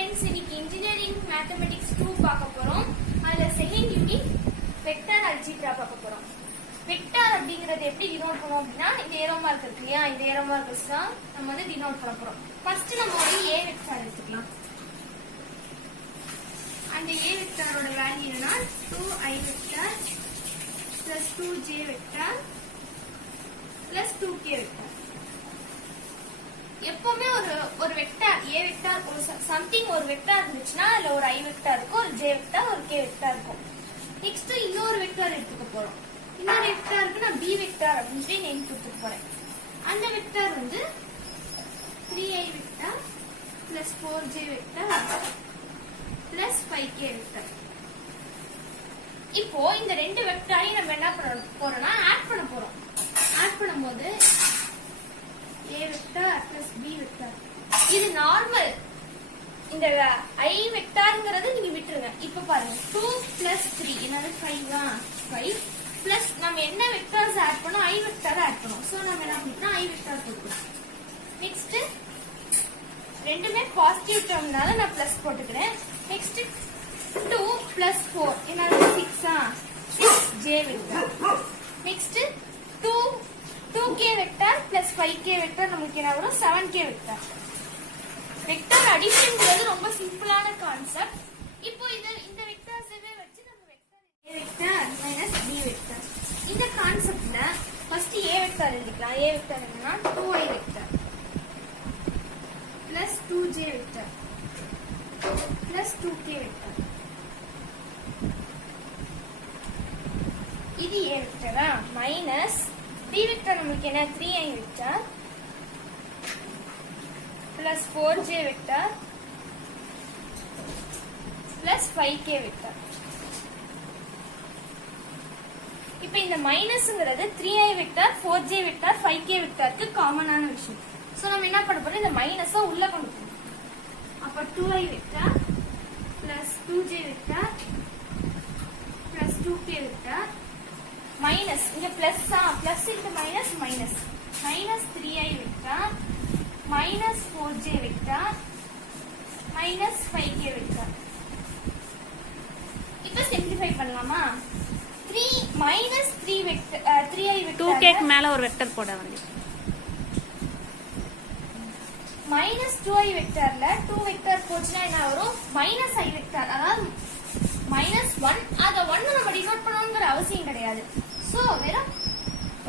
Friends இன்னைக்கு engineering mathematics 2 பார்க்க போறோம். அதுல செகண்ட் யூனிட் வெக்டர் அல்ஜிப்ரா பார்க்க போறோம். வெக்டர் அப்படிங்கறது எப்படி டினோட் பண்ணுவோம் அப்படினா இந்த ஏரோ மார்க் இருக்கு இல்லையா, இந்த ஏரோ மார்க்ஸ் தான் நம்ம வந்து டினோட் பண்ண போறோம். ஃபர்ஸ்ட் நம்ம ஒரு a வெக்டர் எடுத்துக்கலாம். அந்த a வெக்டரோட வேல்யூ என்னன்னா 2i vector plus 2j vector plus 2k vector. எப்பவுமே ஒரு வெக்டர் a வெக்டர் ஒரு சம்திங் ஒரு வெக்டர் இருந்துச்சுன்னா அதுல ஒரு i வெக்டர் இருக்கும், ஒரு j வெக்டர், ஒரு k வெக்டர் இருக்கும். நெக்ஸ்ட் இன்னொரு வெக்டர் எடுத்துக்க போறோம். இன்னொரு வெக்டருக்கு நான் b வெக்டர் அப்படின்னு சொல்லி நேம் கொடுத்துக்க போறேன். அந்த வெக்டர் வந்து 3i vector plus 4j vector plus 5k vector. இப்போ இந்த ரெண்டு வெக்டரையும் நம்ம என்ன பண்ண போறோம்னா ஆட் பண்ண போறோம். ஆட் பண்ணும்போது a vector plus b vector. இது நார்மல். இந்த i வெக்டர்ங்கிறது நீங்க விட்டுருங்க. இப்போ பாருங்க 2 plus 3 என்னது 5 தான். 5 plus நம்ம என்ன வெக்டர்ஸ் ஆட் பண்ணோம், i வெக்டர் ஆட் பண்ணோம். சோ நம்ம என்ன பண்ணிட்டோம், i வெக்டர் போட்டுக்கலாம். நெக்ஸ்ட் ரெண்டுமே பாசிட்டிவ் டேர்ம்னால நான் பிளஸ் போட்டுக்கிறேன். நெக்ஸ்ட் 2 plus 4 என்னது 6 ஆ, 6j vector. Next 2k vector plus 5k vector நமக்கு என்ன வரும், 7k வெக்டர். வெக்டர் அடிஷன்ங்கிறது ரொம்ப சிம்பிளான கான்செப்ட். இப்போ இந்த வெக்டர்ஸவே வச்சு நம்ம vector a vector minus b vector. இந்த கான்செப்ட்ல ஃபர்ஸ்ட் a வெக்டர் எழுதிக்கலாம். a வெக்டர் என்னன்னா 2i vector plus 2j vector plus 2k vector. இது a வெக்டரா மைனஸ் b வெக்டர் நமக்கு என்ன 3i vector plus 4j vector plus 5k vector. இப்போ இந்த மைனஸ்ங்கிறது 3i vector 4j vector 5k வெக்டருக்கு காமனான விஷயம். சோ நம்ம என்ன பண்ண போறோம், இந்த மைனஸ உள்ள கொண்டு போறோம். அப்ப 2i vector plus 2j vector plus 2k vector minus இங்க plus plus into minus minus minus 3i vector minus 4j vector minus 5k vector. இப்போ சிம்பிளிஃபை பண்ணலாமா? 3 minus 3 vector 3i vector 2k க்கு மேல ஒரு வெக்டர் போட வேண்டியது. மைனஸ் 2i வெக்டர்ல 2 வெக்டர் போச்சுன்னா என்ன வரும், மைனஸ் i வெக்டர். அதாவது மைனஸ் 1. அத 1 நம்ம டினோட் பண்ணணும்ங்கற அவசியம் கிடையாது. சோ வெறும்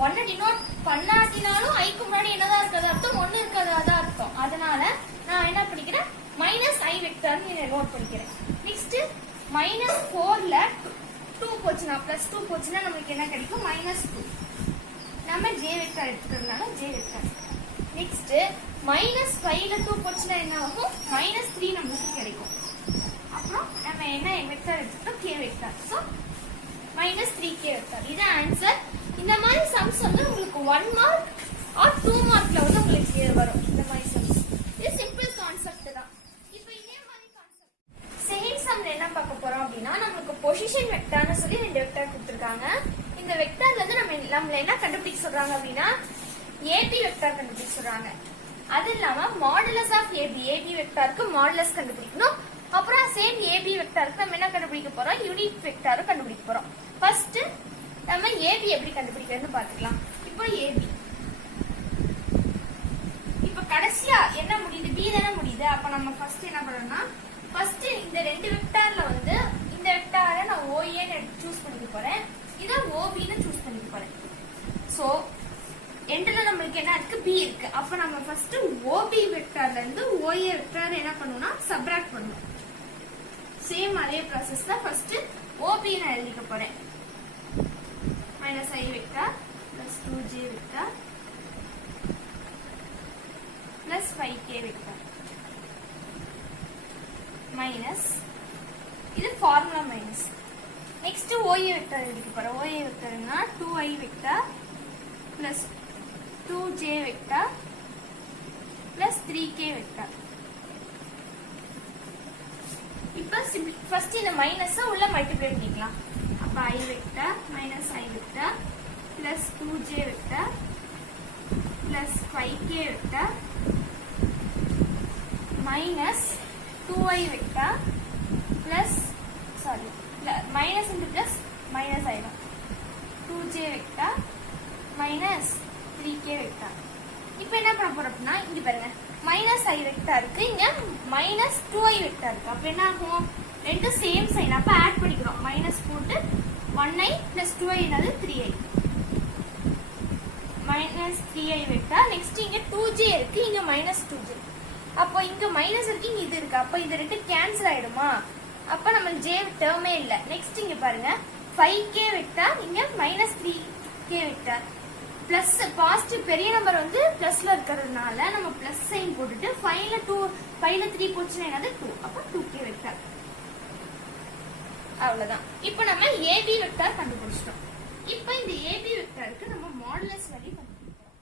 1 டினோட் பண்ணாட்டினாலும் ஐக்கு முன்னாடி என்னதான் இருக்குது அர்த்தம், 1 இருக்கிறதா தான் அர்த்தம். அதனால நான் என்ன பண்ணிக்கிறேன், மைனஸ் i வெக்டர் நீங்க நோட் பண்ணிக்கிறேன். நெக்ஸ்ட் மைனஸ் 4ல 2 போச்சுனா பிளஸ் 2 போச்சுனா நமக்கு என்ன கிடைக்கும், மைனஸ் 2. நம்ம j வெக்டர் எடுத்துக்கிறதுனால j வெக்டர். நெக்ஸ்ட் மைனஸ் 5ல 2 போச்சுனா என்ன ஆகும், மைனஸ் 3 நமக்கு கிடைக்கும். அப்புறம் நம்ம என்ன வெக்டர் எடுத்துட்டோம், k vector. So minus 3k vector. இது ஆன்சர். இந்த மாதிரி சம்ஸ் வந்து உங்களுக்கு 1 மார்க் ஆர் 2 மார்க்ல வந்து உங்களுக்கு வரும். இந்த மாதிரி சம்ஸ் இது சிம்பிள் கான்செப்ட் தான். இப்போ இதே மாதிரி கான்செப்ட் செகண்ட் சம்ல என்ன பார்க்க போறோம் அப்படினா, நமக்கு பொசிஷன் வெக்டர்னு சொல்லி ரெண்டு வெக்டர் கொடுத்திருக்காங்க. இந்த வெக்டர்ல இருந்து நம்மள என்ன கண்டுபிடிக்க சொல்றாங்க அப்படினா ab வெக்டர் கண்டுபிடிக்க சொல்றாங்க. அது இல்லாம மாடுலஸ் ஆஃப் ab வெக்டருக்கு மாடுலஸ் கண்டுபிடிக்கணும். அப்புறம் சேம் ab வெக்டருக்கு நம்ம என்ன கண்டுபிடிக்க போறோம், யூனிட் வெக்டர் கண்டுபிடிக்க போறோம். ஃபர்ஸ்ட் நம்ம ab எப்படி கண்டுபிடிக்கிறதுன்னு பாத்துக்கலாம். இப்போ ab இப்போ கடைசியா என்ன முடியுது, b தானே முடியுது. அப்ப நம்ம ஃபர்ஸ்ட் என்ன பண்ணணும்னா, ஃபர்ஸ்ட் இந்த ரெண்டு வெக்டர்ல வந்து இந்த வெக்டரை நான் oa ன்னு சூஸ் பண்ணிக்க போறேன், இத ob ன்னு சூஸ் பண்ணிக்க போறேன். சோ எண்ட்ல நம்மளுக்கு என்ன இருக்கு, b இருக்கு. அப்ப நம்ம ஃபர்ஸ்ட் ob வெக்டர்ல இருந்து oa வெக்டர் என்ன பண்ணுவோம்னா சப்ட்ராக்ட் பண்ணுவோம். சேம் அதே process தான். ஃபர்ஸ்ட் ob நான் எழுதிக்க போறேன். Minus i vector plus 2j vector plus 5k vector minus இது formula minus. Next oa vector எழுதிக்க போறேன். oa வெக்டர்னா 2i vector plus 2j vector plus 3k vector. இப்போ ஃபர்ஸ்ட் இந்த மைனஸ் உள்ள மல்டிப்ளை பண்ணிக்கலாம். அப்ப i vector minus i vector plus 2j vector plus 5k vector minus 2i vector plus minus into plus minus ஆயிடும் 2j vector minus 3k vector. இப்போ என்ன பண்ண போறோம் அப்படின்னா இங்க பாருங்க மைனஸ் i வெக்டார் இருக்கு, இங்க மைனஸ் 2i வெக்டார் இருக்கு. அப்ப என்ன ஆகும், ரெண்டும் சேம் சைன், அப்ப ஆட் பண்ணிக்கிறோம். மைனஸ் போட்டு 1i பிளஸ் 2i என்னது 3i minus 3i vector. Next இங்க 2j இருக்கு, இங்க மைனஸ் 2j. அப்போ இங்க மைனஸ் இருக்கு, இங்க இது இருக்கு. அப்ப இது ரெண்டு கேன்சல் ஆயிடுமா, அப்ப நம்ம j டேர்மே இல்ல. நெக்ஸ்ட் இங்க பாருங்க 5k வெக்டார், இங்க minus 3k vector. Plus positive பெரிய நம்பர் வந்து பிளஸ்ல இருக்கிறதுனால நம்ம பிளஸ் சைன் போட்டுட்டு 5ல 3 போச்சுன்னா என்னது 2, அப்ப 2k வெக்டார். அவ்வளவுதான். இப்போ நம்ம AB வெக்டார் கண்டுபிடிச்சிட்டோம். இப்போ இந்த AB வெக்டாருக்கு நம்ம மாடுலஸ் வேல்யூ கண்டுபிடிக்கிறோம்.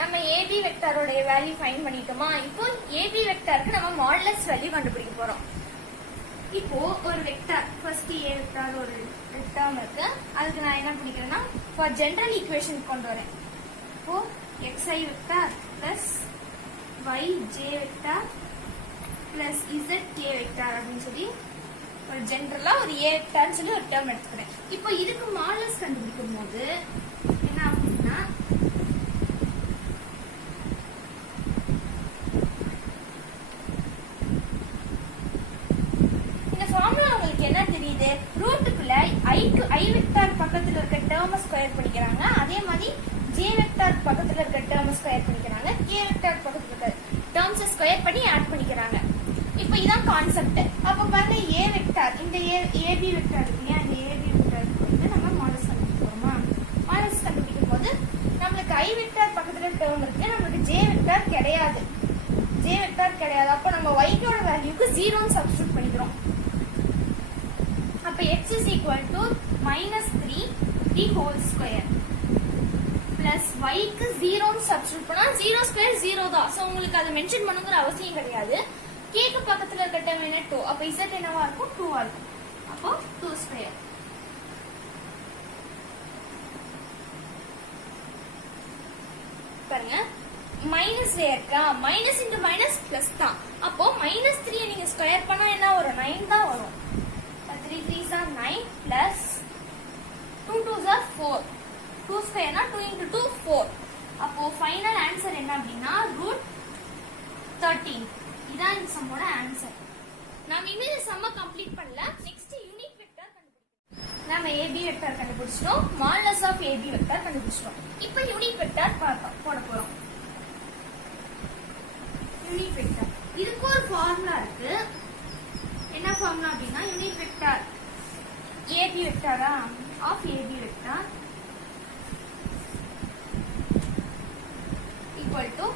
நம்ம AB வெக்டாரோட வேல்யூ ஃபைண்ட் பண்ணிட்டோமா, இப்போ AB வெக்டாருக்கு நம்ம மாடுலஸ் வேல்யூ கண்டுபிடிக்க போறோம். இப்போ ஒரு வெக்டார் ஃபர்ஸ்ட் A வெக்டார் ஒரு டேர்ம் இருக்கு, அதுக்கு நான் என்ன பண்ணிக்கிறேன்னா ஃபார் ஜெனரல் ஈக்குவேஷன் கொண்டு வரேன். இப்போ xi vector plus yj vector plus zk vector அப்படின்னு சொல்லி ஒரு ஜெனரலா ஒரு A வெக்டார்னு சொல்லி ஒரு டேர்ம் எடுத்துக்கிறேன். இப்போ இதுக்கு மாடுலஸ் கண்டுபிடிக்கும் போது என்ன ஆகும்னா என்ன தெரியுது, ரூட்டுக்குள்ள i வெக்டார் பக்கத்துல இருக்க டேர்ம் ஸ்கொயர் பண்ணிக்கிறாங்க, அதே மாதிரி j வெக்டார் பக்கத்துல இருக்க டேர்ம் ஸ்கொயர் பண்ணிக்கிறாங்க, k வெக்டார் பக்கத்துல இருக்க டேர்ம்ஸ் ஸ்கொயர் பண்ணி ஆட் பண்ணிக்கிறாங்க. இப்போ இதான் கான்செப்ட். அப்ப பாருங்க a வெக்டார் இந்த ab வெக்டார் இல்லையா, இந்த ab வெக்டார் வந்து நம்ம மாடல்ஸ் கண்டுபிடிக்கிறோமா. மாடல்ஸ் கண்டுபிடிக்கும் போது நம்மளுக்கு i வெக்டார் பக்கத்துல டேர்ம் இருக்கு, நம்மளுக்கு j வெக்டார் கிடையாது. அப்ப நம்ம y யோட வேல்யூக்கு 0 சப்ஸ்டிட்யூட் பண்ணிக்கிறோம். அப்ப x is equal to minus 3 the whole square plus y க்கு 0 சப்ஸ்டிட்யூட் பண்ணா 0 ஸ்கொயர் 0 தான். சோ உங்களுக்கு அதை மென்ஷன் பண்ணணும்ங்கற அவசியம் கிடையாது. k க்கு பக்கத்துல இருக்க டேர்ம் என்ன 2, அப்ப z என்னவா இருக்கும் 2 ஆ இருக்கும். அப்போ 2 ஸ்கொயர். பாருங்க மைனஸ் இருக்கா, மைனஸ் இன்டு மைனஸ் பிளஸ் தான். அப்போ மைனஸ் 3 நீங்க ஸ்கொயர் பண்ணா என்ன வரும் 9 தான் வரும். 3 3s are 9 plus 2 2s are 4. 2 square na 2 into 2 4. அப்போ ஃபைனல் ஆன்சர் என்ன அப்படின்னா √13. இதான் இந்த சம்மோட ஆன்சர். நாம இன்னும் இந்த சம்ம கம்ப்ளீட் பண்ணல. நெக்ஸ்ட் யூனிட் வெக்டார் கண்டுபிடிக்கணும். நாம AB வெக்டார் கண்டுபிடிச்சிட்டோம், மாடுலஸ் ஆஃப் AB வெக்டார் கண்டுபிடிச்சிட்டோம். இப்போ யூனிட் வெக்டார் போட போறோம். யூனிட் வெக்டார் இதுக்கு ஒரு ஃபார்முலா இருக்கு. என்ன ஃபார்முலா அப்படின்னா யூனிட் வெக்டார் AB வெக்டாரா of AB vector equal to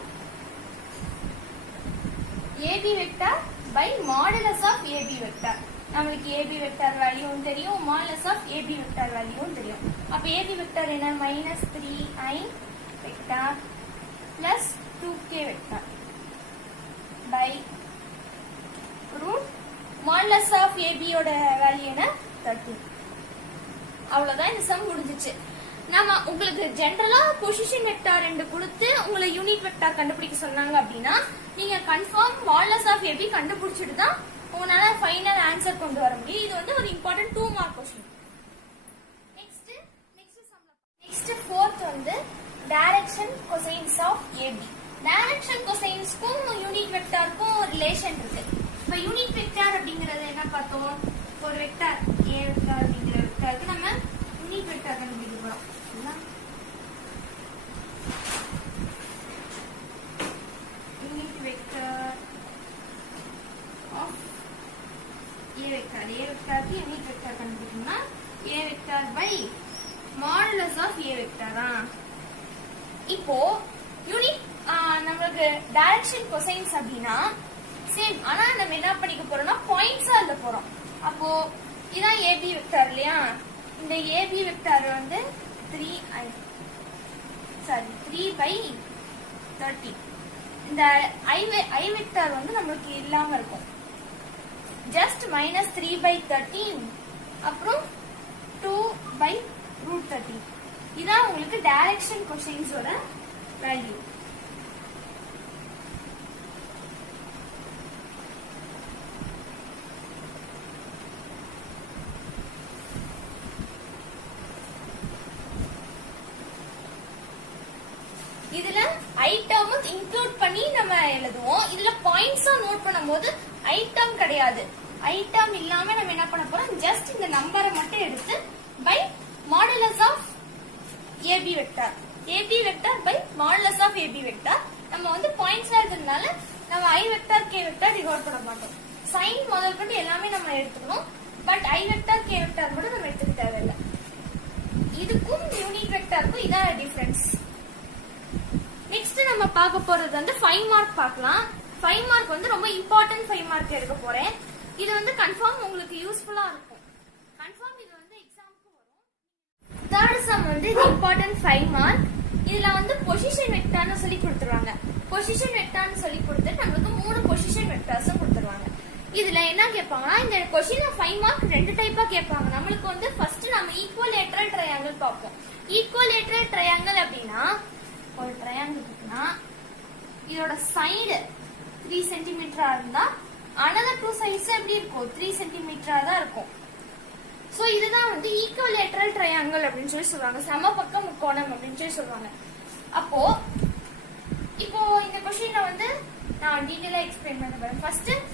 AB vector by modulus of AB vector. நமக்கு AB வெக்டார் வேல்யூவும் தெரியும், modulus of AB வெக்டார் வேல்யூவும் தெரியும். அப்ப AB வெக்டார் என்ன -3i vector plus 2k vector by root modulus of AB யோட value என்ன 13. அவ்வளவுதான் இந்த சம் முடிஞ்சிச்சு. நாம உங்களுக்கு ஜெனரலா பொசிஷன் வெக்டார் 2 கொடுத்து உங்களை யூனிட் வெக்டார் கண்டுபிடிக்க சொன்னாங்க அப்படின்னா நீங்க கன்ஃபார்ம் மாடுலஸ் ஆஃப் AB கண்டுபிடிச்சிட்டு தான் உங்களால ஃபைனல் ஆன்சர் கொண்டு வர முடியும். இது வந்து ஒரு important 2 mark question. Next fourth வந்து direction cosines of AB. Direction கொசைன்ஸ்க்கும் யூனிட் வெக்டாருக்கும் ரிலேஷன் இருக்கு. இப்ப யூனிட் வெக்டார் அப்படிங்கறது என்ன பார்த்தோம், ஒரு வெக்டார் A வெக்டார் அப்படிங்கிற வெக்டாருக்கு நம்ம யூனிட் வெக்டார் கண்டுபிடிக்க போறோம். Unit vector of A vector. A வெக்டாருக்கு யூனிட் வெக்டார் கண்டுபிடிக்கணும்னா A vector by modulus of A வெக்டாரா. இப்போ யூனிட் நமக்கு டைரக்ஷன் கொசைன்ஸ் அப்படின்னா சேம், ஆனா நம்ம என்ன பண்ணிக்க போறோம்னா பாயிண்ட்ஸா எழுத போறோம். அப்போ இதான் AB வெக்டார் இல்லையா, இந்த AB வெக்டார் வந்து 3/30. இந்த I வெக்டார் வந்து நமக்கு இல்லாம இருக்கும். ஜஸ்ட் -3/13 அப்புறம் 2/√13. இதான் உங்களுக்கு டைரக்ஷன் கொசைன்ஸோட வேல்யூ. பாயிண்ட்ஸா நோட் பண்ணும்போது ஐட்டம் கிடையாது. ஐட்டம் இல்லாம நம்ம என்ன பண்ண போறோம், ஜஸ்ட் இந்த நம்பரை மட்டும் எடுத்து by modulus of A B vector, A B vector by modulus of A B vector. நம்ம வந்து பாயிண்ட்ஸ் இருக்கிறதுனால நம்ம i vector k vector divide பண்ண மாட்டோம். சைன் முதல் கொண்டு எல்லாமே நம்ம எடுத்துக்கணும். But i vector k vector மட்டும் நம்ம எடுத்துக்க தேவையில்லை. இதுக்கும் யூனிட் வெக்டாருக்கும் இதான் டிஃபரன்ஸ். நெக்ஸ்ட் நம்ம பார்க்க போறது வந்து 5 மார்க் பார்க்கலாம். 5 மார்க் வந்து ரொம்ப இம்பார்ட்டன்ட் 5 மார்க் எடுக்க போறேன். இது வந்து கன்ஃபார்ம் உங்களுக்கு யூஸ்ஃபுல்லா இருக்கும். கன்ஃபார்ம் இது வந்து எக்ஸாம்க்கு வரும். தேர்ட் சம் வந்து இது இம்பார்ட்டன்ட் 5 மார்க். இதுல வந்து பொசிஷன் வெக்டார்னு சொல்லி கொடுத்துருவாங்க. பொசிஷன் வெக்டார்னு சொல்லி கொடுத்துட்டு நம்மளுக்கு 3 பொசிஷன் வெக்டார்ஸும் கொடுத்துருவாங்க. இதுல என்ன கேட்பாங்கன்னா, இந்த கொஸ்டின்ல 5 மார்க் 2 டைப்பா கேட்பாங்க. நம்மளுக்கு வந்து ஃபர்ஸ்ட் நம்ம ஈக்குவலேட்டரல் ட்ரையாங்கிள் பார்ப்போம். ஈக்குவலேட்டரல் ட்ரையாங்கிள் அப்படின்னா, ஒரு ட்ரையாங்கிள் இருக்குன்னா இதோட சைடு 3 சென்டிமீட்டரா இருந்தா another 2 sides எப்படி இருக்கும், 3 சென்டிமீட்டரா தான் இருக்கும். சோ இதுதான் வந்து ஈக்குவலேட்டரல் ட்ரையாங்கிள் அப்படின்னு சொல்லி சொல்றாங்க. சமபக்க முக்கோணம் அப்படின்னு சொல்லி சொல்றாங்க. அப்போ இப்போ இந்த கொஸ்டின்ல வந்து நான் டீடைலா எக்ஸ்பிளைன் பண்ண போறேன்.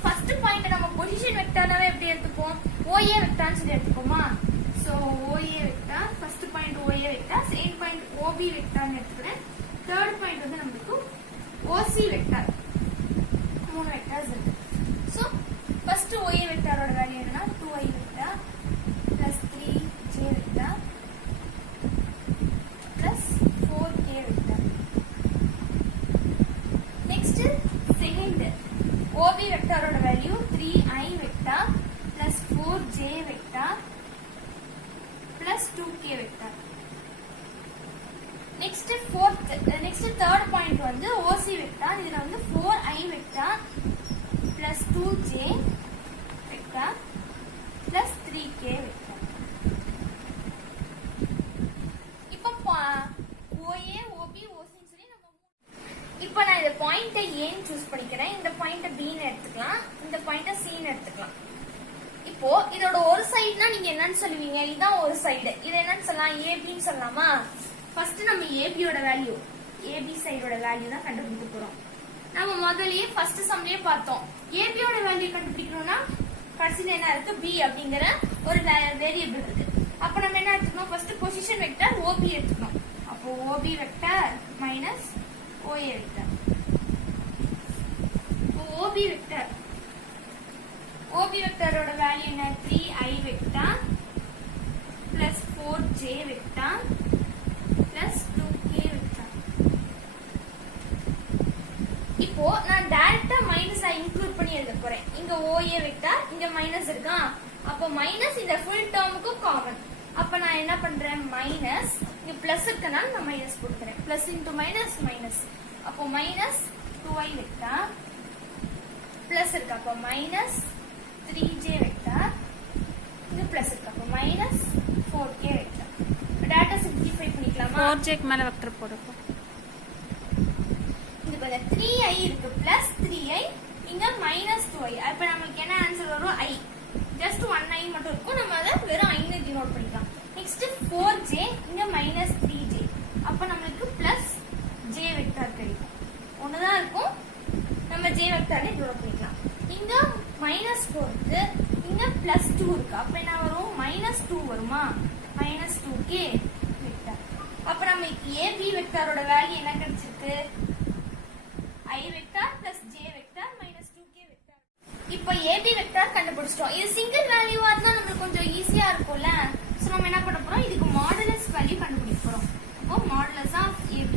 ஃபர்ஸ்ட் பாயிண்ட் நம்ம பொசிஷன் வெக்டார்னாவே எப்படி எடுத்துப்போம், OA வெக்டார்னு சொல்லி எடுத்துப்போமா. So OA vector, first point OA vector, second point OB வெக்டார்னு எடுத்துக்கிறேன். தேர்ட் பாயிண்ட் வந்து நமக்கு OC வெக்டார். 3 வெக்டார்ஸ் இருக்கு. சோ ஃபர்ஸ்ட் OA வெக்டாரோட வேல்யூ என்னன்னா 2i vector plus 3j vector plus 4k vector. Next second OB வெக்டாரோட value 3i vector plus 4j vector plus 2k vector. Next third point வந்து OC vector. இதுல வந்து 4i vector plus 2j vector plus 3k vector. இப்போ OA OB OC சொல்லி நம்ம இப்போ நான் இந்த பாயிண்ட்டை ஏன்னு சூஸ் பண்ணிக்கிறேன். இந்த பாயிண்ட்டை பின்னு எடுத்துக்கலாம், இந்த பாயிண்ட்டை சின்னு எடுத்துக்கலாம். இப்போ இதோட ஒரு சைடுனா நீங்க என்னன்னு சொல்லுவீங்க, இதுதான் ஒரு சைடு. இது என்னன்னு சொல்லலாம், ஏபின்னு சொல்லலாமா. ஃபர்ஸ்ட் நம்ம ஏபியோட வேல்யூ, ஏபி சைடோட வேல்யூ தான் கண்டுபிடிக்க போறோம். நம்ம முதல்லயே ஃபர்ஸ்ட் சம்லயே பார்த்தோம், ஏபியோட வேல்யூ கண்டுபிடிக்கணும்னா கடைசில என்ன இருக்கு, பி அப்படிங்கிற ஒரு வேரியபிள் இருக்கு. அப்ப நம்ம என்ன எடுத்துக்கணும், ஃபர்ஸ்ட் பொசிஷன் வெக்டார் ஓபி எடுத்துக்கணும். அப்போ OB vector minus OA vector. OB vector, OB வெக்டாரோட வேல்யூ என்ன, 3i vector plus 4j vector plus 2k vector. இப்போ நான் டைரக்டா மைனஸ் இன்க்ளூட் பண்ணி எழுத போறேன். இங்க OA வெக்டார், இங்க மைனஸ் இருக்கா. அப்போ மைனஸ் இந்த ஃபுல் டேர்முக்கும் காமன். அப்ப நான் என்ன பண்றேன், மைனஸ் இங்க பிளஸ் இருக்கனால நான் மைனஸ் போட்டுக்கிறேன். Plus into minus minus. அப்போ மைனஸ் 2i வெக்டார் பிளஸ் இருக்கு. அப்போ மைனஸ் 3j வெக்டார், இது பிளஸ் இருக்கு. அப்போ minus 4k vector. Data simplify பண்ணிக்கலாமா. 4j க்கு மேல வெக்டர் போடுறப்போ இது பல 3i இருக்கு பிளஸ் 3i, இங்க மைனஸ் 2i. அப்ப நமக்கு என்ன ஆன்சர் வரும், i. ஜஸ்ட் 1i மட்டும் இருக்கும். நம்ம அதை வெறும் i ன்னு டினோட் பண்ணிக்கலாம். நெக்ஸ்ட் 4j, இங்க மைனஸ் 3j. அப்ப நமக்கு பிளஸ் j வெக்டார் கிடைக்கும். ஒண்ணுதான் இருக்கும், நம்ம j வெக்டார்னே டினோட் பண்ணிக்கலாம். இங்க மைனஸ் 4 இருக்கு, இங்க பிளஸ் 2 இருக்கு. அப்ப என்ன வரும், மைனஸ் 2 வருமா, மைனஸ் 2k வெக்டார். அப்ப நமக்கு AB வெக்டாரோட வேல்யூ என்ன கிடைச்சிருக்கு, i vector plus j vector minus 2k vector. இப்போ AB வெக்டார் கண்டுபிடிச்சிட்டோம். இது சிங்கிள் வேல்யூவா இருந்தா நமக்கு கொஞ்சம் ஈஸியா இருக்கும்ல. சோ நம்ம என்ன பண்ண போறோம், இதுக்கு மாடுலஸ் வேல்யூ கண்டுபிடிக்க போறோம். அப்போ மாடுலஸ் ஆஃப் AB,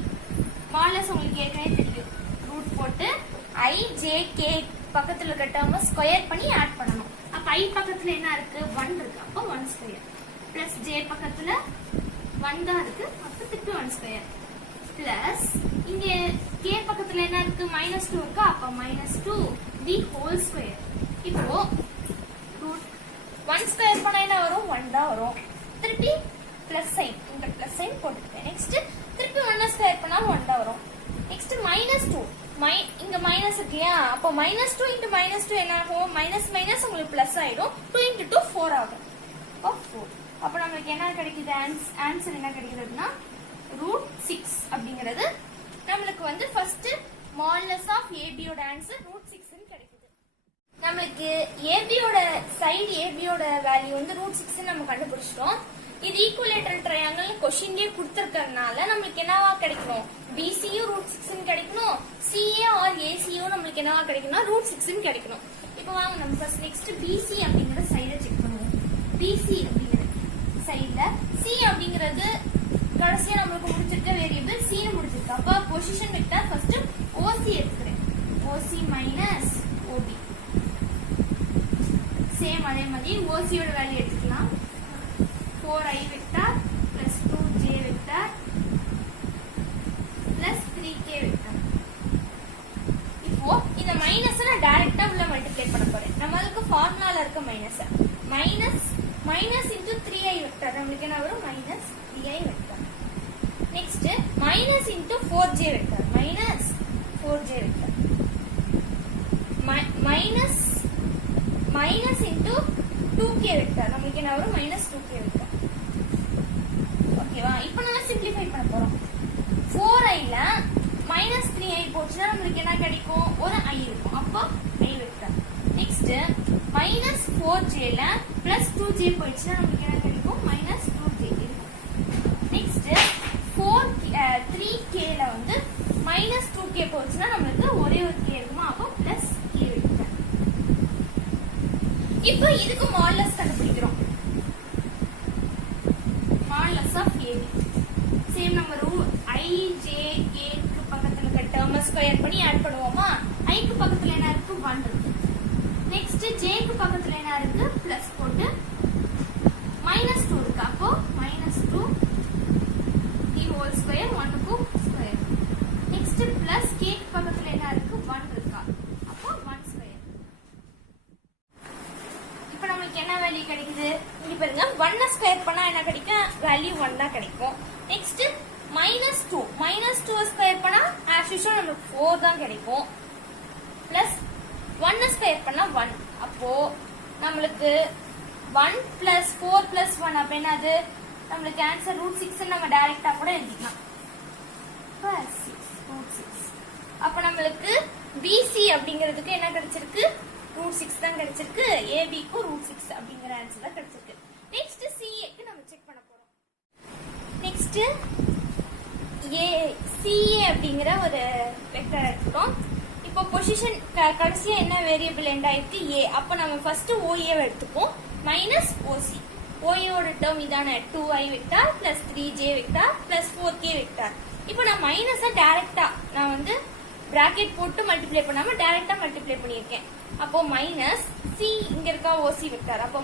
மாடுலஸ் உங்களுக்கு ஏற்கனவே தெரியும், ரூட் போட்டு i j k பக்கத்துல இருக்க டேர்ம் ஸ்கொயர் பண்ணி ஆட் பண்ணணும். அப்ப i பக்கத்துல என்ன இருக்கு, 1 இருக்கு. அப்போ 1 ஸ்கொயர் பிளஸ் j பக்கத்துல 1 தான் இருக்கு. அப்ப திருப்பி 1 ஸ்கொயர் பிளஸ் இங்க k பக்கத்துல என்ன இருக்கு, மைனஸ் 2 இருக்கு. அப்ப மைனஸ் 2 தி ஹோல் ஸ்கொயர். இப்போ ரூட் 1 ஸ்கொயர் பண்ணா என்ன வரும், 1 தான் வரும். திருப்பி பிளஸ் சைன், இந்த பிளஸ் சைன் போட்டுட்டேன். நெக்ஸ்ட் திருப்பி 1 ஸ்கொயர் பண்ணா 1 தான் வரும். நெக்ஸ்ட் மைனஸ் 2, இங்க மைனஸ் இருக்கு இல்லையா. அப்போ மைனஸ் 2 இன்டு மைனஸ் 2 என்ன ஆகும், மைனஸ் மைனஸ் உங்களுக்கு பிளஸ் ஆயிடும். 2 இன்டு 2 4 ஆகும். அப்போ 4. அப்ப நமக்கு என்ன கிடைக்குது, ஆன்சர் என்ன கிடைக்குதுன்னா ரூட் 6 அப்படிங்கிறது நம்மளுக்கு வந்து ஃபர்ஸ்ட் மாடுலஸ் ஆஃப் ஏபியோட ஆன்சர் ரூட் 6. நம்மளுக்கு ஏபியோட சைடு ஏபியோட வேல்யூ வந்து √6 நம்ம கண்டுபிடிச்சிட்டோம். இது ஈக்குவலேட்டரல் ட்ரையாங்கிள் கொஸ்டின்லயே கொடுத்திருக்கறதுனால நம்மளுக்கு என்னவா கிடைக்கும்? பிசியும் √6 கிடைக்கணும், சிஏ ஆர் ஏசியும் நம்மளுக்கு என்னவா கிடைக்கணும்? √6 கிடைக்கணும். இப்போ வாங்க நம்ம ஃபர்ஸ்ட் நெக்ஸ்ட் பிசி அப்படிங்கிற சைட செக் பண்ணுவோம். பிசி அப்படிங்கிற சைடுல சி அப்படிங்கிறது கடைசியா நம்மளுக்கு முடிச்சிருக்க வேரியபிள் சி முடிச்சிருக்கு. அப்ப பொசிஷன் வெக்டர் ஃபர்ஸ்ட் ஓசி எடுத்துக்கிறேன். ஓசி மைனஸ் ஓபி. சேம் அதே மாதிரி ஓசியோட வேல்யூ எடுத்துக்கலாம். 4i vector plus 2j vector plus 3k vector. இப்போ இந்த மைனஸ் நான் டைரக்டா உள்ள மல்டிப்ளை பண்ண போறேன். நம்மளுக்கு ஃபார்முலால இருக்க minus minus into 3i vector நம்மளுக்கு என்ன வரும்? Minus 3i vector. Next minus into 4j vector minus 4j vector minus into 2k vector நம்மளுக்கு என்ன வரும்? Minus 2k vector. ஓகேவா? இப்போ நம்ம சிம்பிளிஃபை பண்ண போறோம். 4i ல மைனஸ் 3i போச்சுன்னா நம்மளுக்கு என்ன கிடைக்கும்? ஒரு i இருக்கும். அப்போ i vector. Next minus 4j ல பிளஸ் 2j போச்சுன்னா நம்மளுக்கு என்ன கிடைக்கும்? மைனஸ் 2j இருக்கும். நெக்ஸ்ட் 3k ல வந்து மைனஸ் 2k போச்சுன்னா நம்மளுக்கு ஒரே ஒரு k இருக்குமா? அப்போ பிளஸ் k வெக்டர். இப்போ இதுக்கு மாடுலஸ் கண்டுபிடிக்கிறோம். மாடுலஸ் ஆஃப் AB சேம் நம்ம i j k க்கு பக்கத்துல இருக்க டேர்ம் ஸ்கொயர் பண்ணி ஆட் பண்ணுவோமா? i க்கு பக்கத்துல என்ன இருக்கு? 1 இருக்கு. நெக்ஸ்ட் j க்கு பக்கத்துல என்ன இருக்கு? பிளஸ் போட்டு மைனஸ் 2 இருக்கு. அப்போ மைனஸ் 2 தி ஹோல் ஸ்கொயர் 1 க்கு ஸ்கொயர். நெக்ஸ்ட் பிளஸ் k க்கு பக்கத்துல என்ன இருக்கு? 1 இருக்கா? அப்போ 1 ஸ்கொயர். இப்போ நமக்கு என்ன வேல்யூ கிடைக்குது? இங்க பாருங்க 1 ஸ்கொயர் பண்ணா என்ன கிடைக்கும்? வேல்யூ 1 தான் கிடைக்கும். நெக்ஸ்ட் மைனஸ் 2 ஸ்கொயர் பண்ணா ஆஸ் யூசுவல் நமக்கு 4 தான் கிடைக்கும். பிளஸ் 1 ஸ்கொயர் பண்ணா 1. அப்போ நம்மளுக்கு 1 பிளஸ் 4 பிளஸ் 1 அப்ப என்னது? நம்மளுக்கு ஆன்சர் √6 நம்ம டைரக்டா கூட எழுதிக்கலாம். √6. அப்ப நம்மளுக்கு பிசி அப்படிங்கிறதுக்கு என்ன கிடைச்சிருக்கு? √6 தான் கிடைச்சிருக்கு. ஏபிக்கு √6 அப்படிங்கிற ஆன்சர் தான் கிடைச்சிருக்கு. நெக்ஸ்ட் சிஏக்கு நம்ம செக் பண்ண போறோம். நெக்ஸ்ட் சிஏ அப்படிங்கிற ஒரு வெக்டர் எடுத்துட்டோம். இப்போ பொசிஷன் கடைசியா என்ன வேரியபிள் எண்ட் ஆயிருக்கு? ஏ. அப்ப நம்ம ஃபர்ஸ்ட் ஓஏ எடுத்துப்போம். Minus OC. ஓஏவோட டேர்ம் இதான 2i vector plus 3j vector plus 4k vector. இப்போ நான் மைனஸ டைரக்டா நான் வந்து பிராக்கெட் போட்டு மல்டிப்ளை பண்ணாம டைரக்டா மல்டிப்ளை பண்ணியிருக்கேன். அப்போ மைனஸ் சி இங்க இருக்கா ஓசி வெக்டர். அப்போ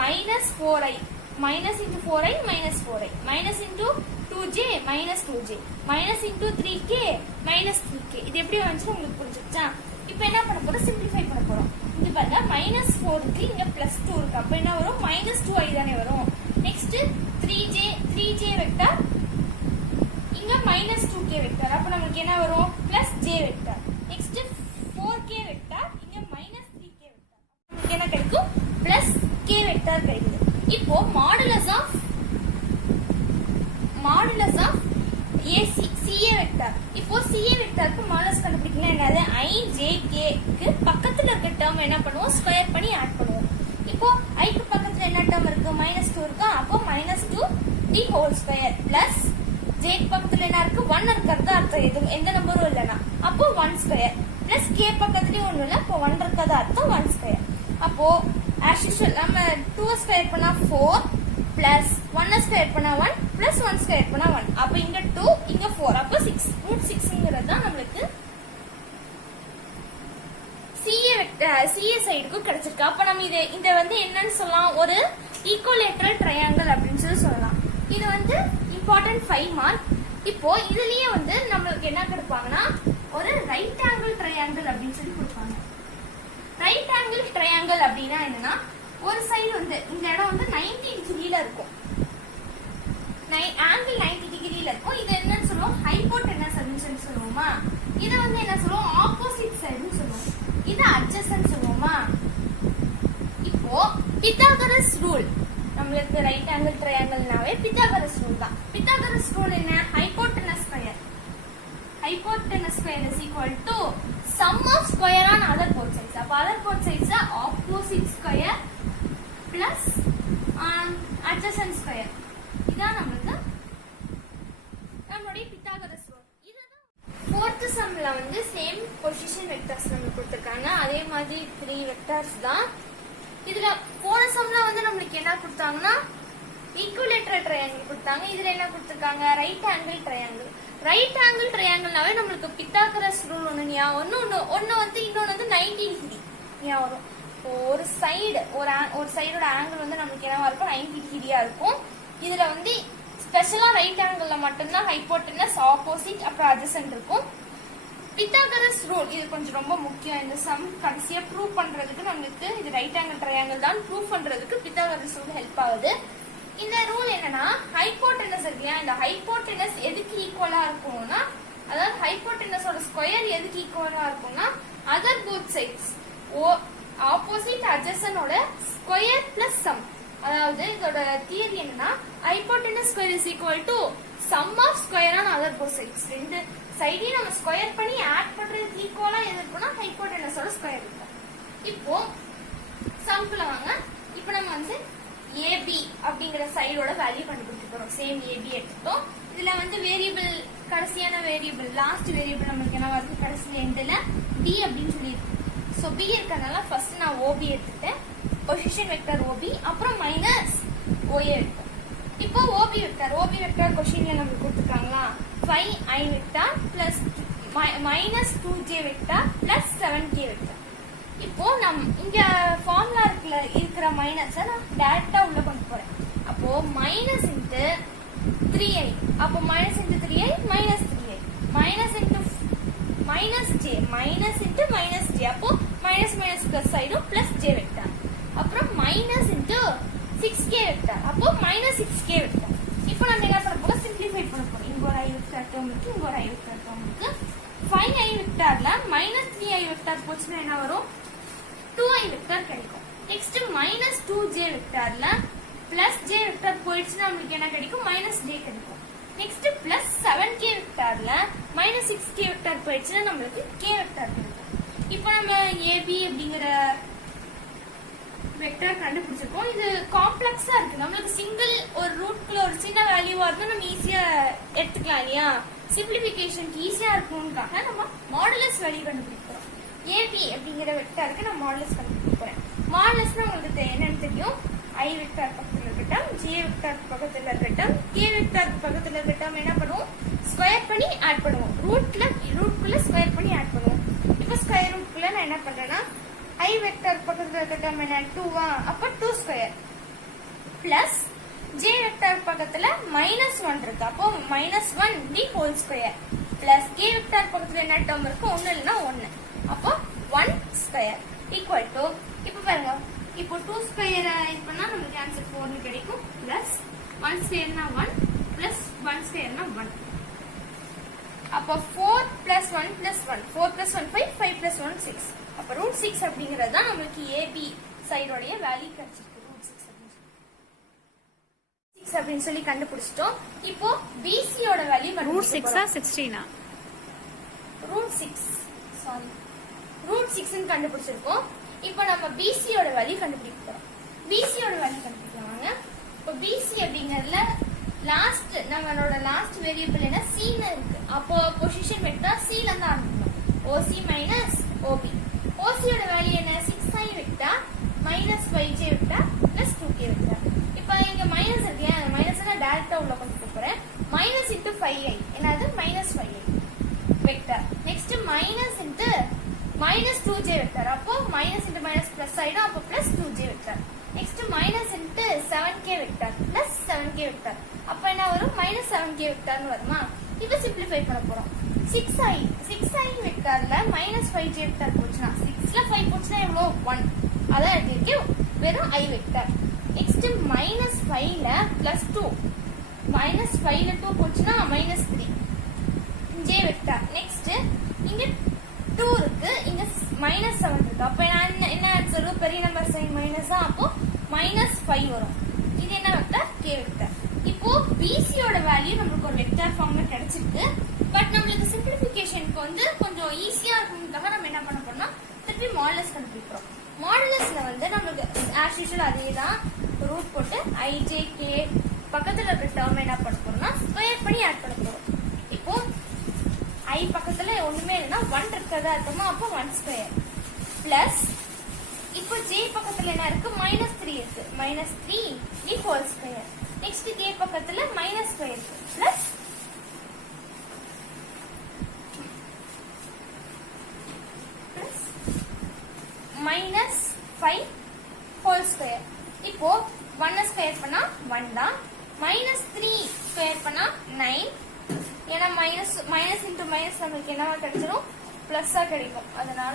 minus 4i minus into 4i minus 4i minus into 2j minus 2j minus into 3k minus 3k. இது எப்படி வந்துச்சு உங்களுக்கு புரிஞ்சுச்சா? இப்போ என்ன பண்ண போறோம்? சிம்பிளிஃபை பண்ண போறோம். இங்க பாருங்க மைனஸ் 4க்கு இங்க பிளஸ் 2 இருக்கு. அப்ப என்ன வரும்? மைனஸ் 2i தானே வரும். நெக்ஸ்ட் 3j வெக்டர் இங்க மைனஸ் 2k வெக்டர். அப்ப நமக்கு என்ன வரும்? Plus j vector. Next 4k vector இங்க மைனஸ் 3k வெக்டர். நமக்கு என்ன கிடைக்கும்? பிளஸ் k வெக்டர் கிடைக்குது. இப்போ modulus of AC CA vector. இப்போ CA வெக்டருக்கு மாடுலஸ் கண்டுபிடிக்கணும். என்னது? i j k க்கு பக்கத்துல இருக்க டேர்ம் என்ன பண்ணுவோம்? ஸ்கொயர் பண்ணி ஆட் பண்ணுவோம். இப்போ i க்கு பக்கத்துல என்ன டேர்ம் இருக்கு? மைனஸ் 2 இருக்கு. அப்போ மைனஸ் 2 தி ஹோல் ஸ்கொயர் பிளஸ் j க்கு பக்கத்துல என்ன இருக்கு? 1 இருக்கிறது அர்த்தம் எதுவும் எந்த நம்பரும் இல்லனா. அப்போ 1 ஸ்கொயர் பிளஸ் k பக்கத்துலயும் ஒண்ணும் இல்ல. அப்போ 1 இருக்கிறது அர்த்தம் 1 ஸ்கொயர். அப்போ as usual நம்ம 2 ஸ்கொயர் பண்ணா 4 பிளஸ் 1 ஸ்கொயர் பண்ணா 1 பிளஸ் 1 ஸ்கொயர் பண்ணா 1. அப்ப இங்க 2 இங்க 4. அப்ப 6 √6ங்கிறது தான் நம்மளுக்கு CA சைடுக்கு கிடைச்சிருக்கு. அப்ப நம்ம இத வந்து என்னன்னு சொல்லலாம்? ஒரு ஈக்குவலேட்டரல் ட்ரையாங்கிள் அப்படின்னு சொல்லலாம். இது வந்து இம்பார்ட்டன்ட் 5 மார்க். இப்போ இதுலயே வந்து நம்மளுக்கு என்ன கொடுப்பாங்கன்னா ஒரு ரைட் ஆங்கிள் ட்ரையாங்கிள் அப்படின்னு சொல்லி கொடுப்பாங்க. ரைட் ஆங்கிள் ட்ரையாங்கிள் அப்படின்னா என்னன்னா ஒரு சைடு வந்து இந்த இடம் வந்து 90 டிகிரில இருக்கும். ஆங்கிள் 90 டிகிரில இருக்கும். இது என்னன்னு சொல்லுவோம்? ஹைபோடெனஸ் அப்படின்னு சொல்லுவோமா? இத வந்து என்ன சொல்லுவோம்? ஆப்போசிட் சைடுன்னு சொல்லுவோம். இது அட்ஜசன்ட் சொல்லுவோமா? இப்போ பித்தாகரஸ் ரூல் நம்மளுக்கு ரைட் ஆங்கிள் ட்ரையாங்கிள்னாவே பித்தாகரஸ் ரூல் தான். பித்தாகரஸ் ரூல் என்ன? Hypotenuse square. Hypotenuse square is equal to sum of square on other both sides. அப்ப other both sides opposite square plus adjacent square. இதான் நம்மளுக்கு நம்மளுடைய Pythagoras rule. இதுதான் fourth sumல வந்து same position vectors நமக்கு கொடுத்திருக்காங்க. அதே மாதிரி 3 வெக்டர்ஸ் தான். இதுல போன சம்ல வந்து நம்மளுக்கு என்ன கொடுத்தாங்கன்னா ஈக்குவலேட்டரல் ட்ரையாங்கிள் கொடுத்தாங்க. இதுல என்ன கொடுத்திருக்காங்க right angle triangle. Right angle ட்ரையாங்கிள்னாவே நம்மளுக்கு பித்தாகரஸ் ரூல் ஒன்னு வந்து இன்னொன்னு வந்து 90 டிகிரி வரும். ஒரு சைடு ஒரு சைடோட ஆங்கிள் வந்து நமக்கு என்னவா இருக்கும் 90 டிகிரியா இருக்கும். இதுல வந்து ஸ்பெஷலா ரைட் ஆங்கிள்ல மட்டும்தான் ஹைப்போட்டனஸ் ஆப்போசிட் அப்புறம் அட்ஜசன்ட் இருக்கும். பித்தாகரஸ் ரூல் இது கொஞ்சம் ரொம்ப முக்கியம். இந்த சம் கடைசியா ப்ரூவ் பண்றதுக்கு நம்மளுக்கு இது ரைட் ஆங்கிள் ட்ரையாங்கிள் தான் ப்ரூவ் பண்றதுக்கு பித்தாகரஸ் ரூல் ஹெல்ப் ஆகுது. இந்த ரூல் என்னன்னா ஹைப்போட்டனஸ் இருக்கு இல்லையா, இந்த ஹைப்போட்டனஸ் எதுக்கு ஈக்குவலா இருக்கும்னா, அதாவது ஹைப்போட்டனஸோட ஸ்கொயர் எதுக்கு ஈக்குவலா இருக்கும்னா அதர் போத் சைட்ஸ் ஆப்போசிட் அட்ஜசன்டோட ஸ்கொயர் பிளஸ் சம். அதாவது இதோட தியரி என்னன்னா hypotenuse square is equal to sum of square on other both sides. ரெண்டு சைடையும் நம்ம ஸ்கொயர் பண்ணி ஆட் பண்றதுக்கு ஈக்குவலா எது இருக்குன்னா ஹைப்போட்டனஸோட ஸ்கொயர் இருக்கும். இப்போ சம்குள்ள வாங்க. இப்போ நம்ம வந்து ஏபி அப்படிங்கிற சைடோட வேல்யூ கண்டுபிடிக்க போறோம். சேம் ஏபி எடுத்துட்டோம். இதுல வந்து வேரியபிள் கடைசியான வேரியபிள் லாஸ்ட் வேரியபிள் நமக்கு என்ன வருது கடைசியில எண்ட்ல பி அப்படின்னு சொல்லியிருக்கு. ஸோ பி இருக்கிறதுனால ஃபர்ஸ்ட் நான் ஓபி எடுத்துட்டேன். பொசிஷன் வெக்டர் ஓபி அப்புறம் மைனஸ் ஓஏ எடுத்தோம். இப்போ ஓபி வெக்டர் கொஸ்டின்ல நமக்கு கொடுத்துருக்காங்களா 5i vector plus minus 2j vector plus 7k vector. இப்போ இங்க ஃபார்முலா இருக்கிற மைனஸை நான் டைரக்டா உள்ள கொண்டு போறேன். அப்போ மைனஸ் இன்ட்டு 3i, அப்போ minus into 3i minus 3i minus into minus j minus into minus j, அப்போ மைனஸ் மைனஸ் பிளஸ் ஆயிடும் பிளஸ் j வெக்டர். அப்புறம் மைனஸ் இன்ட்டு 6k வெக்டர், அப்போ மைனஸ் 6k வெக்டர். இப்போ நம்ம என்ன பண்ண போறோம் சிம்பிளிஃபை பண்ண போறோம். இங்க ஒரு i வெக்டர் டேர்ம் இருக்கு, இங்க ஒரு i வெக்டர் டேர்ம் இருக்கு. 5i வெக்டர்ல மைனஸ் 3i வெக்டர் போச்சுன்னா என்ன வரும் 2i வெக்டர் கிடைக்கும். நெக்ஸ்ட் மைனஸ் 2j வெக்டர்ல பிளஸ் j வெக்டர் போயிடுச்சுன்னா நமக்கு என்ன கிடைக்கும் மைனஸ் j கிடைக்கும். நெக்ஸ்ட் பிளஸ் 7k வெக்டர்ல மைனஸ் 6k வெக்டர் போயிடுச்சுன்னா நம்மளுக்கு k வெக்டர் கிடைக்கும். இப்போ நம்ம ab அப்படிங்கிற வெக்டர் கண்டுபிடிச்சிருக்கோம். இது காம்ப்ளெக்ஸா இருக்கு. நம்மளுக்கு சிங்கிள் ஒரு ரூட்குள்ள ஒரு சின்ன வேல்யூவா இருந்தா நம்ம ஈஸியா எடுத்துக்கலாம் இல்லையா. சிம்பிளிஃபிகேஷனுக்கு ஈஸியா இருக்கும்னுக்காக நம்ம மாடுலஸ் வேல்யூ கண்டுபிடிக்கிறோம். ஏபி அப்படிங்கிற வெக்டருக்கு நான் மாடுலஸ் கண்டுபிடிக்க போறேன். மாடுலஸ்னா உங்களுக்கு என்னன்னு தெரியும். ஐ வெக்டர் பக்கத்துல இருக்கட்டும், ஜே வெக்டர் பக்கத்துல இருக்கட்டும், கே வெக்டர் பக்கத்துல இருக்கட்டும் என்ன பண்ணுவோம் ஸ்கொயர் பண்ணி ஆட் பண்ணுவோம். ரூட்குள்ள ஸ்கொயர் பண்ணி ஆட் பண்ணுவோம். இப்போ ஸ்கொயர் ரூட்குள்ள நான் என்ன பண்றேன்னா ஐ வெக்டர் பக்கத்துல இருக்கட்டும் என்ன 2வா, அப்ப 2 ஸ்கொயர் பிளஸ் ஜே வெக்டர் பக்கத்துல மைனஸ் 1 இருக்கு, அப்போ மைனஸ் 1 தி whole square plus K vector பக்கத்துல என்ன டேர்ம் இருக்கு 1 இல்லைன்னா 1, அப்போ 1 ஸ்கொயர் ஈக்குவல் டு இப்போ பாருங்க இப்போ 2 ஸ்கொயர் இது பண்ணா நமக்கு ஆன்சர் 4 னு கிடைக்கும் பிளஸ் 1 ஸ்கொயர்னா 1 பிளஸ் 1 ஸ்கொயர்னா 1, அப்போ 4 பிளஸ் 1 பிளஸ் 1 4 பிளஸ் 1 5 5 பிளஸ் 1 6, அப்போ ரூட் 6 அப்படிங்கிறது தான் நமக்கு ஏபி சைடோடைய வேல்யூ கிடைச்சிருக்கு. ரூட் 6 அப்படின்னு சொல்லி கண்டுபிடிச்சிட்டோம். இப்போ பிசியோட value root 6 16 root 6 sorry root 6 ன்னு கண்டுபிடிச்சிருக்கோம். இப்போ நம்ம பிசியோட வேல்யூ கண்டுபிடிக்க போறோம். பிசியோட வேல்யூ கண்டுபிடிக்கலாங்க. இப்போ பிசி அப்படிங்கறதுல நம்மளோட லாஸ்ட் வேரியபிள் என்ன c ன்னு இருக்கு. அப்போ பொசிஷன் வெக்டர் c ல இருந்து ஆரம்பிக்கணும். OC minus OB. OC யோட வேல்யூ என்ன 6i vector minus 5j vector plus 2k vector. இப்போ இங்க மைனஸ் இருக்கு, அந்த மைனஸ் நான் டைரக்டா உள்ள கொண்டு போறேன். மைனஸ் இன்டு 5i என்னது minus 5i vector. Next minus into minus 2j vector, அப்போ மைனஸ் இன்டு மைனஸ் பிளஸ் ஆயிடும், அப்போ plus 2j vector. Next minus into 7k vector plus 7k vector, அப்ப என்ன வரும் மைனஸ் 7k வெக்டர்னு வருமா. இப்போ சிம்பிளிஃபை பண்ண போறோம். 6i வெக்டர்ல மைனஸ் 5j வெக்டர் போச்சுன்னா 6ல 5 போச்சுன்னா எவ்வளோ 1, அதான் எடுத்துருக்கு வெறும் i வெக்டர். நெக்ஸ்ட் மைனஸ் 5ல பிளஸ் 2 மைனஸ் 5ல 2 போச்சுன்னா மைனஸ் 3j வெக்டர். நெக்ஸ்ட் இங்க 2 இருக்கு, இங்க மைனஸ் 7 இருக்கு, அப்ப என்ன ஆன்சர் பெரிய நம்பர் சைன் மைனஸா, அப்போ மைனஸ் 5 வரும். இது என்ன வெக்டர் k வெக்டர். இப்போ பிசியோட வேல்யூ நமக்கு ஒரு வெக்டர் ஃபார்ம்ல கிடைச்சிருக்கு. பட் நம்மளுக்கு சிம்பிளிஃபிகேஷனுக்கு வந்து கொஞ்சம் ஈஸியா இருக்கும்ன்றதுக்காக நம்ம என்ன பண்ண போறோம்னா இந்த திருப்பி மாடுலஸ் கண்டுபிடிக்கிறோம். மாடுலஸ்ல வந்து நமக்கு ஆஸ் யூஷுவல் அதே தான் ரூட் போட்டு IJ K பக்கத்துல இருக்க டேர்ம் என்ன பண்ண போறோம்னா ஸ்கொயர் பண்ணி ஆட் பண்ண போறோம். இப்போ I பக்கத்துல ஒண்ணுமே இல்லைன்னா 1 இருக்கிறதா இருக்குமா, அப்போ 1 ஸ்கொயர் பிளஸ் இப்போ J பக்கத்துல என்ன இருக்கு, -3 இருக்கு, -3 தி ஹோல் ஸ்கொயர். நெக்ஸ்ட் K பக்கத்துல மைனஸ் ஸ்கொயர் இருக்கு பிளஸ் -5 ஹோல் ஸ்கொயர். இப்போ 1 ஸ்கொயர் பண்ணா 1 தான், -3 ஸ்கொயர் பண்ணா 9. ஏன்னா மைனஸ் இன்டு மைனஸ் நமக்கு என்னவா கிடைச்சிடும், பிளஸ்ஸா கிடைக்கும். அதனால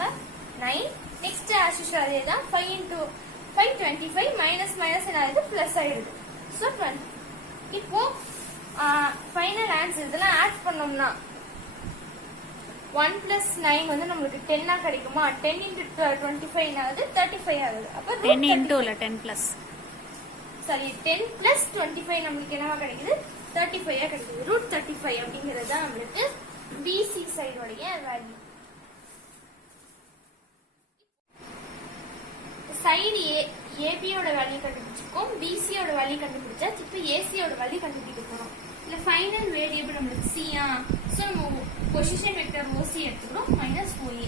9. நெக்ஸ்ட் ஆஸ் யூஷுவல் அதே தான் 5 இன்டு 5 25 மைனஸ் மைனஸ் என்ன ஆகுது, பிளஸ் ஆயிடுது. ஸோ 20. இப்போ ஃபைனல் ஆன்சர் இதெல்லாம் ஆட் பண்ணோம்னா 1 plus 9 வந்து நம்மளுக்கு 10 கிடைக்குமா, 10 into 25 ஆகுது 35 ஆகுது. அப்ப 10 into இல்ல 10 plus. சரி 10 plus 25 நம்மளுக்கு என்னவா கிடைக்குது, 35 கிடைக்குது. √35 அப்படிங்கிறது தான் நம்மளுக்கு BC சைடோடைய வேல்யூ. சைடு AB யோட வேல்யூ கண்டுபிடிச்சிருக்கோம், BC யோட வேல்யூ கண்டுபிடிச்சா இப்போ AC யோட வேல்யூ கண்டுபிடிக்க போறோம். இல்ல ஃபைனல் வேரியபிள் நம்மளுக்கு C ஆ, சோ நம்ம பொசிஷன் வெக்டர் OC எடுத்துக்கிறோம் -OA.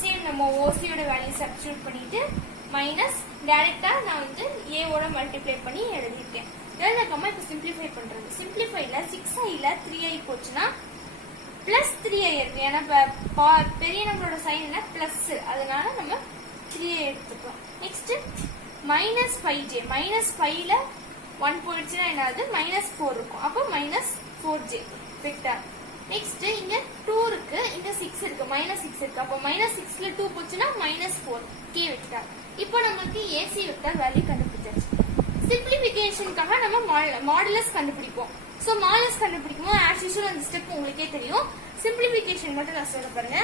சேம் நம்ம OC யோட வேல்யூ சப்ஸ்டிட்யூட் பண்ணிட்டு மைனஸ் டைரக்டா நான் வந்து A ஓட மல்டிப்ளை பண்ணி எழுதிட்டேன். எழுதக்கமா இப்போ சிம்பிளிஃபை பண்றது. சிம்பிளிஃபைல 6iல 3i போச்சுன்னா +3i இருக்கு. ஏன்னா பெரிய நம்மளோட சைன் என்ன பிளஸ், அதனால நம்ம 3i எடுத்துக்கிறோம். நெக்ஸ்ட் -5j, -5ல 1 போயிடுச்சுன்னா என்ன ஆகுது, -4 இருக்கும். அப்போ -4j வெக்டர். நெக்ஸ்ட் இங்க 2 இருக்கு, இங்க 6 இருக்கு, -6 இருக்கு. அப்போ -6ல 2 போச்சுன்னா -4 k வெக்டர். இப்போ நமக்கு AC வெக்டர் வேல்யூ கண்டுபிடிச்சாச்சு. சிம்பிளிஃபிகேஷனுக்காக நம்ம மாடுலஸ் கண்டுபிடிப்போம். சோ மாடுலஸ் கண்டுபிடிக்கும்போது ஆஸ் யூசுவல் அந்த ஸ்டெப் உங்களுக்கே தெரியும். சிம்பிளிஃபிகேஷன் மட்டும் நான் சொல்ல பாருங்க.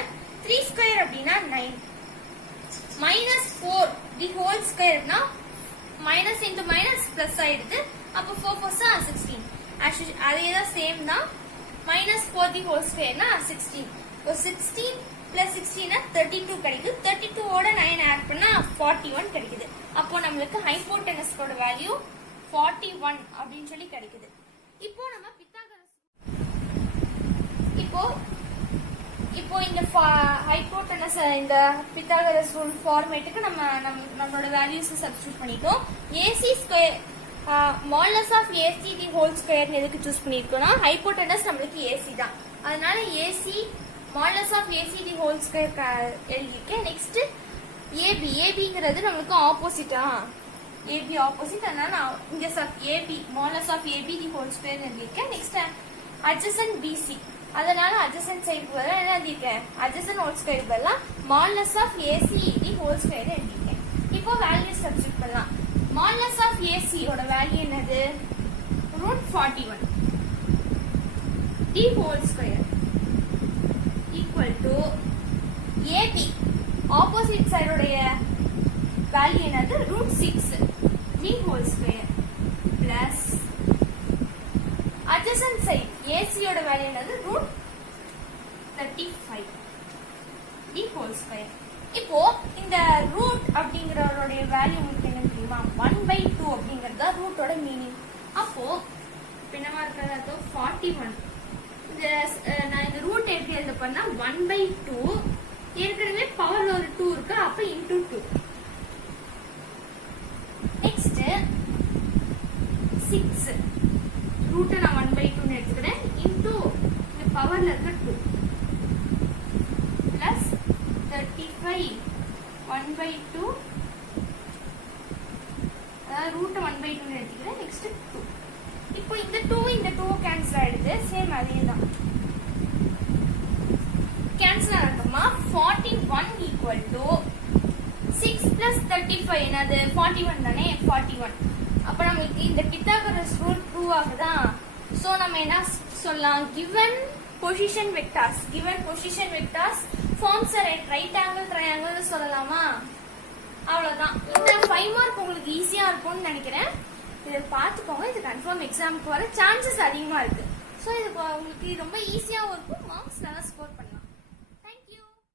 3 ஸ்கொயர் அப்படின்னா 9, -4 தி ஹோல் ஸ்கொயர்னா மைனஸ் இன்டு மைனஸ் பிளஸ் ஆயிடுது. அப்போ 4 4 16. அதே தான் சேம் தான். -4 தி ஹோல் ஸ்கொயர்னா 16. இப்போ 16 பிளஸ் 16 32 கிடைக்குது. 32 ஓட 9 ஆட் பண்ணா 41 கிடைக்குது. அப்போ நம்மளுக்கு ஹைபோடெனஸோட வேல்யூ 41 அப்படின்னு சொல்லி கிடைக்குது. இப்போ நம்ம பித்தாகரஸ் இப்போ இந்த ஹைபோடெனஸ் இந்த பித்தாகரஸ் ரூல் ஃபார்மேட்டுக்கு நம்மளோட வேல்யூஸ் சப்ஸ்டிட்யூட் பண்ணிட்டோம். AC square modulus of AC the whole ஸ்கொயர்னு எதுக்கு சூஸ் பண்ணிருக்கோம்னா ஹைபோடெனஸ் நம்மளுக்கு AC தான். அதனால AC modulus of AC the whole square எழுதிருக்கேன். நெக்ஸ்ட் ABங்கிறது நம்மளுக்கு ஆப்போசிட்டா, AB ஆப்போசிட். அதனால நான் இங்க AB modulus of AB the whole square எழுதிருக்கேன். நெக்ஸ்ட் adjacent BC, அதனால adjacent சைடு பதிலா என்ன எழுதிருக்கேன், adjacent ஹோல் ஸ்கொயர் பதிலா modulus of AC the whole square எழுதிருக்கேன். இப்போ வேல்யூ சப்ஸ்டிட்யூட் பண்ணலாம். மாடுலஸ் ஆஃப் AC யோட வேல்யூ என்னது, √41 the whole square equal to AB opposite சைடோடைய வேல்யூ என்னது, √6 the whole square plus adjacent side AC யோட வேல்யூ என்னது, √35 தி ஹோல் ஸ்கொயர். இப்போ இந்த ரூட் அப்படிங்கறதோட வேல்யூ உங்களுக்கு என்ன தெரியுமா, 1/2 அப்படிங்கறது ரூட்டோட மீனிங். அப்போ என்னவா இருக்கிறது, 41. நான் இந்த ரூட் எப்படி எழுத பண்ணா 1/2, ஏற்கனவே பவர்ல ஒரு 2 இருக்கு, அப்ப இன்டூ 2. நெக்ஸ்ட் 6 ரூட்டை நான் 1/2 எடுத்துக்கிறேன், இன்டூ இந்த பவர்ல இருக்க 2 பிளஸ் 35 1/2, அதாவது ரூட்டை 1/2 எடுத்துக்கிறேன். நெக்ஸ்ட் 2. இப்போ இந்த 2 கேன்சல் ஆயிடுது. சேம் அதே தான் கேன்சல் ஆகுமா. 41 ஈக்குவல் டு 6 பிளஸ் 35 என்னது, 41 தானே, 41. அப்ப நமக்கு இந்த பித்தாகரஸ் ரூல் ப்ரூவ் ஆகுதா. சோ நம்ம என்ன சொல்லலாம், given position vectors forms a right angle triangle சொல்லலாமா. அவ்வளவுதான். இந்த 5 மார்க் உங்களுக்கு ஈஸியா இருக்கும்னு நினைக்கிறேன். இதை பார்த்துக்கோங்க, இது கன்ஃபார்ம் எக்ஸாமுக்கு வர சான்சஸ் அதிகமா இருக்கு. சோ இது உங்களுக்கு ரொம்ப ஈஸியாவும் இருக்கும், மார்க்ஸ்